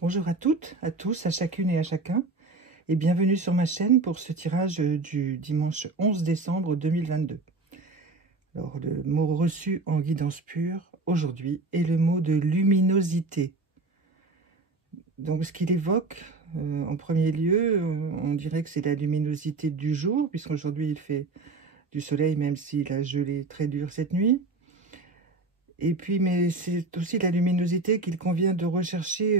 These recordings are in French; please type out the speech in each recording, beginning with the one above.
Bonjour à toutes, à tous, à chacune et à chacun, et bienvenue sur ma chaîne pour ce tirage du dimanche 11 décembre 2022. Alors, le mot reçu en guidance pure aujourd'hui est le mot de luminosité. Donc, ce qu'il évoque, en premier lieu, on dirait que c'est la luminosité du jour, puisqu'aujourd'hui il fait du soleil, même s'il a gelé très dur cette nuit. Et puis, mais c'est aussi la luminosité qu'il convient de rechercher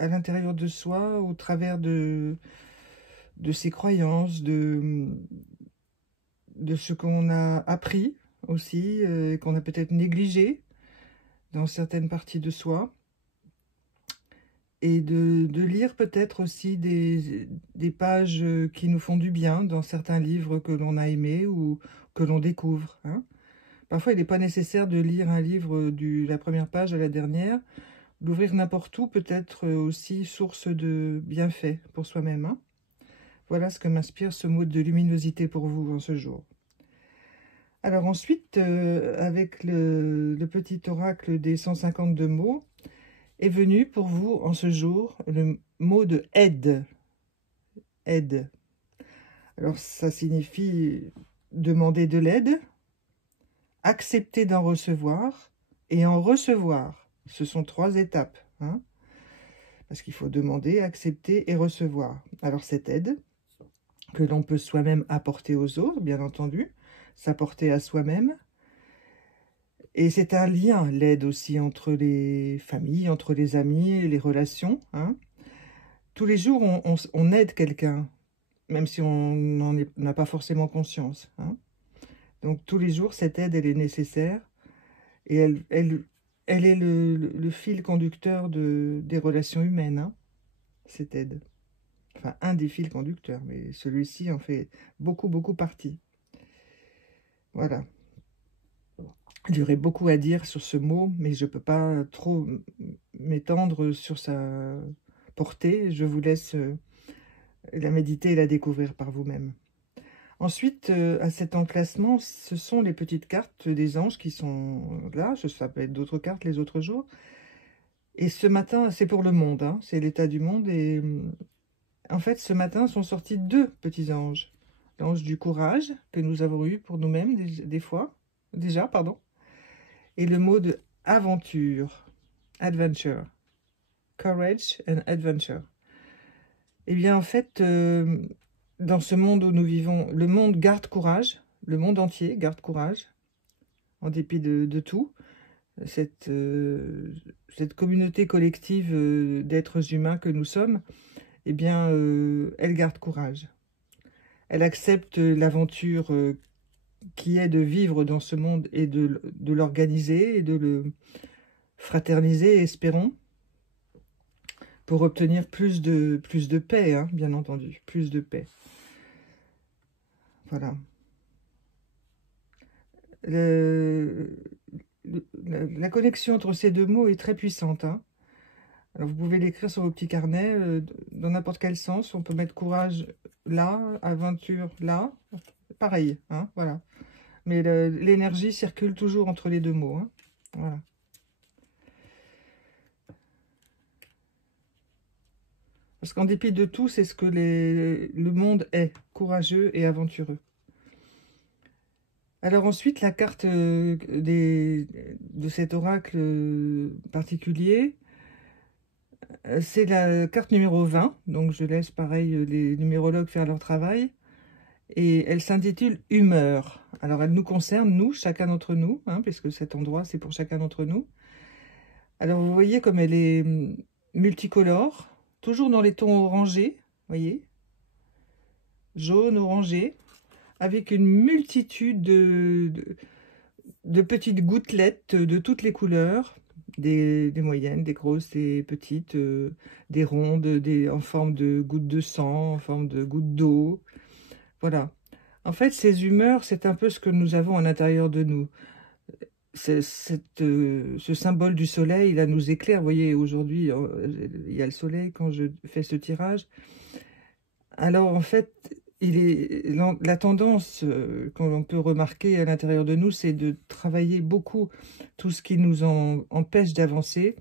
à l'intérieur de soi, au travers de ses croyances, de ce qu'on a appris aussi, qu'on a peut-être négligé dans certaines parties de soi. Et de lire peut-être aussi des pages qui nous font du bien dans certains livres que l'on a aimés ou que l'on découvre. Hein. Parfois, il n'est pas nécessaire de lire un livre de la première page à la dernière. L'ouvrir n'importe où peut être aussi source de bienfaits pour soi-même. Hein. Voilà ce que m'inspire ce mot de luminosité pour vous en ce jour. Alors ensuite, avec le petit oracle des 152 mots, est venu pour vous en ce jour le mot de aide. Aide. Alors ça signifie demander de l'aide, accepter d'en recevoir et en recevoir. Ce sont 3 étapes. Hein, parce qu'il faut demander, accepter et recevoir. Alors cette aide, que l'on peut soi-même apporter aux autres, bien entendu, s'apporter à soi-même. Et c'est un lien, l'aide aussi, entre les familles, entre les amis, les relations. Hein. Tous les jours, on aide quelqu'un, même si on n'en n'a pas forcément conscience. Hein. Donc tous les jours, cette aide, elle est nécessaire. Et elle est le fil conducteur des relations humaines, hein, cette aide. Enfin, un des fils conducteurs, mais celui-ci en fait beaucoup, beaucoup partie. Voilà. Il y aurait beaucoup à dire sur ce mot, mais je ne peux pas trop m'étendre sur sa portée. Je vous laisse la méditer et la découvrir par vous-même. Ensuite, à cet emplacement, ce sont les petites cartes des anges qui sont là. Ça peut être d'autres cartes les autres jours. Et ce matin, c'est pour le monde, hein, c'est l'état du monde. Et en fait, ce matin sont sortis 2 petits anges. L'ange du courage, que nous avons eu pour nous-mêmes déjà, pardon. Et le mot de aventure, adventure, courage and adventure. Eh bien, en fait, dans ce monde où nous vivons, le monde garde courage, le monde entier garde courage, en dépit de tout. Cette communauté collective d'êtres humains que nous sommes, eh bien, elle garde courage. Elle accepte l'aventure qui est de vivre dans ce monde et de l'organiser et de le fraterniser, espérons, pour obtenir plus de paix, hein, bien entendu, plus de paix. Voilà. La connexion entre ces 2 mots est très puissante. Hein. Alors vous pouvez l'écrire sur vos petits carnets, dans n'importe quel sens. On peut mettre courage là, aventure là, pareil. Hein, voilà. Mais l'énergie circule toujours entre les 2 mots. Hein. Voilà. Parce qu'en dépit de tout, c'est ce que le monde est, courageux et aventureux. Alors ensuite, la carte de cet oracle particulier, c'est la carte numéro 20. Donc je laisse pareil les numérologues faire leur travail. Et elle s'intitule « Humeur ». Alors elle nous concerne, nous, chacun d'entre nous, hein, puisque cet endroit, c'est pour chacun d'entre nous. Alors vous voyez comme elle est multicolore, toujours dans les tons orangés, voyez, jaune, orangé, avec une multitude de petites gouttelettes de toutes les couleurs, des moyennes, des grosses, des petites, des rondes, en forme de gouttes de sang, en forme de gouttes d'eau. Voilà. En fait, ces humeurs, c'est un peu ce que nous avons à l'intérieur de nous. Ce symbole du soleil, là, nous éclaire. Vous voyez, aujourd'hui, il y a le soleil quand je fais ce tirage. Alors, en fait, la tendance qu'on peut remarquer à l'intérieur de nous, c'est de travailler beaucoup tout ce qui nous empêche d'avancer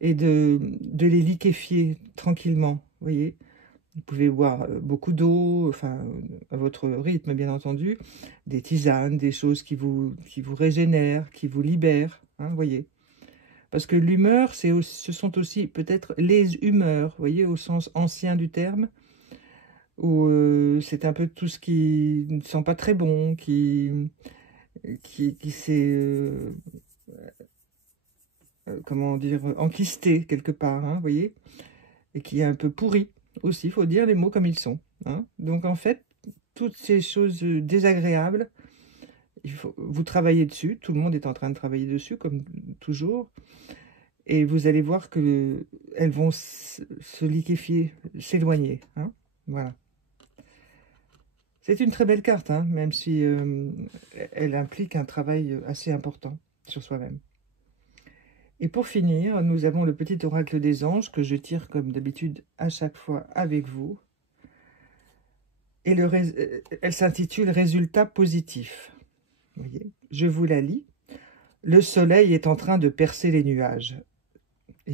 et de les liquéfier tranquillement, vous voyez. Vous pouvez boire beaucoup d'eau, enfin, à votre rythme, bien entendu, des tisanes, des choses qui vous régénèrent, qui vous libèrent, hein, vous voyez. Parce que l'humeur, ce sont aussi peut-être les humeurs, vous voyez, au sens ancien du terme, où c'est un peu tout ce qui ne sent pas très bon, qui s'est, comment dire, enquisté quelque part, hein, vous voyez, et qui est un peu pourri aussi, il faut dire les mots comme ils sont, hein. Donc en fait, toutes ces choses désagréables, vous travaillez dessus, tout le monde est en train de travailler dessus, comme toujours, et vous allez voir que elles vont se liquéfier, s'éloigner, hein, voilà. C'est une très belle carte, hein, même si elle implique un travail assez important sur soi-même. Et pour finir, nous avons le petit oracle des anges que je tire comme d'habitude à chaque fois avec vous. Et elle s'intitule « Résultat positif ». Voyez, je vous la lis. Le soleil est en train de percer les nuages.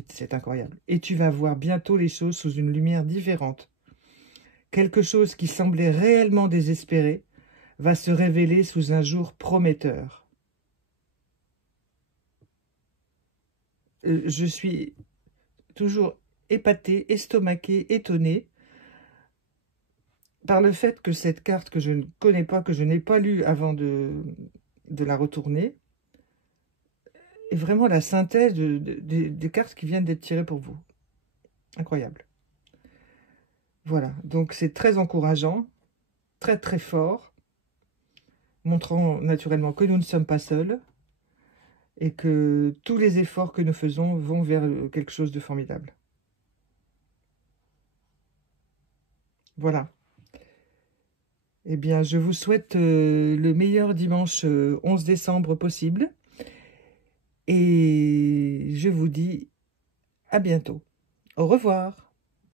C'est incroyable. Et tu vas voir bientôt les choses sous une lumière différente. Quelque chose qui semblait réellement désespéré va se révéler sous un jour prometteur. Je suis toujours épatée, estomaquée, étonnée par le fait que cette carte que je ne connais pas, que je n'ai pas lue avant de la retourner, est vraiment la synthèse des cartes qui viennent d'être tirées pour vous. Incroyable. Voilà, donc c'est très encourageant, très très fort, montrant naturellement que nous ne sommes pas seuls et que tous les efforts que nous faisons vont vers quelque chose de formidable. Voilà. Eh bien, je vous souhaite le meilleur dimanche 11 décembre possible. Et je vous dis à bientôt. Au revoir.